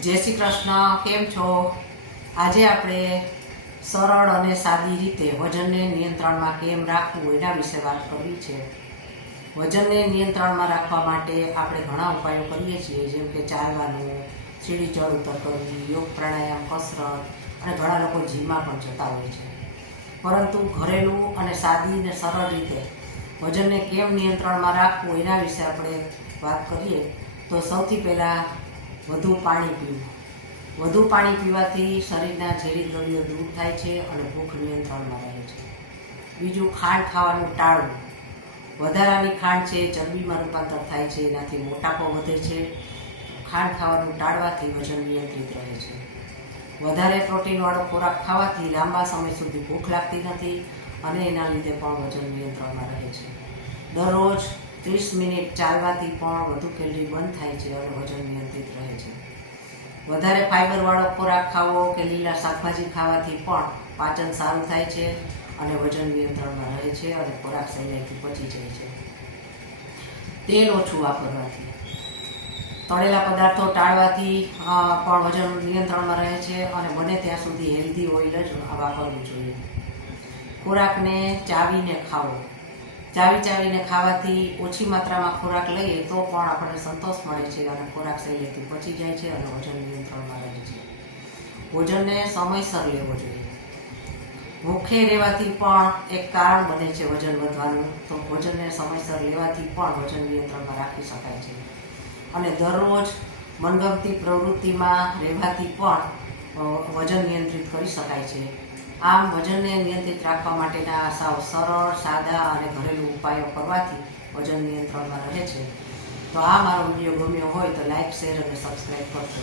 જય શ્રી કૃષ્ણ, કેમ છો? આજે આપણે સરળ અને સાદી રીતે વજનને નિયંત્રણમાં કેમ રાખવું એના વિશે વાત કરવી છે. વજનને નિયંત્રણમાં રાખવા માટે આપણે ઘણા ઉપાયો કરીએ છીએ, જેમ કે ચાલવાનું, સીડી ચડ ઉતર કરવી, યોગ પ્રાણાયામ, કસરત અને ઘણા લોકો જીમમાં પણ જતા હોય છે. પરંતુ ઘરેલું અને સાદી અને સરળ રીતે વજનને કેમ નિયંત્રણમાં રાખવું એના વિશે આપણે વાત કરીએ તો સૌથી પહેલાં વધુ પાણી પીવું. વધુ પાણી પીવાથી શરીરના ઝેરી દ્રવ્યો દૂર થાય છે અને ભૂખ નિયંત્રણમાં રહે છે. બીજું, ખાંડ ખાવાનું ટાળવું. વધારાની ખાંડ છે ચરબીમાં રૂપાંતર થાય છે, એનાથી મોટાપો વધે છે. ખાંડ ખાવાનું ટાળવાથી વજન નિયંત્રિત રહે છે. વધારે પ્રોટીનવાળો ખોરાક ખાવાથી લાંબા સમય સુધી ભૂખ લાગતી નથી અને એના લીધે પણ વજન નિયંત્રણમાં રહે છે. દરરોજ 30 મિનિટ ચાલવાથી પણ વધુ કેલરી બંધ થાય છે અને વજન નિયંત્રિત રહે છે. વધારે ફાઇબરવાળો ખોરાક ખાવો કે લીલા શાકભાજી ખાવાથી પણ પાચન સારું થાય છે અને વજન નિયંત્રણમાં રહે છે અને ખોરાક સહેલાઈથી પચી જાય છે. તેલ ઓછું વાપરવાથી, તળેલા પદાર્થો ટાળવાથી પણ વજન નિયંત્રણમાં રહે છે અને બને ત્યાં સુધી હેલ્ધી ઓઇલ જ વાપરવું જોઈએ. ખોરાકને ચાવીને ખાવો. ચાવીને ખાવાથી ઓછી માત્રામાં ખોરાક લઈએ તો પણ આપણને સંતોષ મળે છે અને ખોરાક સહેલાઈથી પચી જાય છે અને વજન નિયંત્રણમાં રહે છે. ભોજનને સમયસર લેવો જોઈએ. ભૂખે રહેવાથી પણ એક કારણ બને છે વજન વધવાનું, તો ભોજનને સમયસર લેવાથી પણ વજન નિયંત્રણમાં રાખી શકાય છે. અને દરરોજ મનગમતી પ્રવૃત્તિમાં રહેવાથી પણ વજન નિયંત્રિત કરી શકાય છે. આમ વજનને નિયંત્રિત રાખવા માટેના સાવ સરળ, સાદા અને ઘરેલું ઉપાયો કરવાથી વજન નિયંત્રણમાં રહે છે. તો આ મારો વિડીયો ગમ્યો હોય તો લાઈક, શેર અને સબસ્ક્રાઈબ કરજો.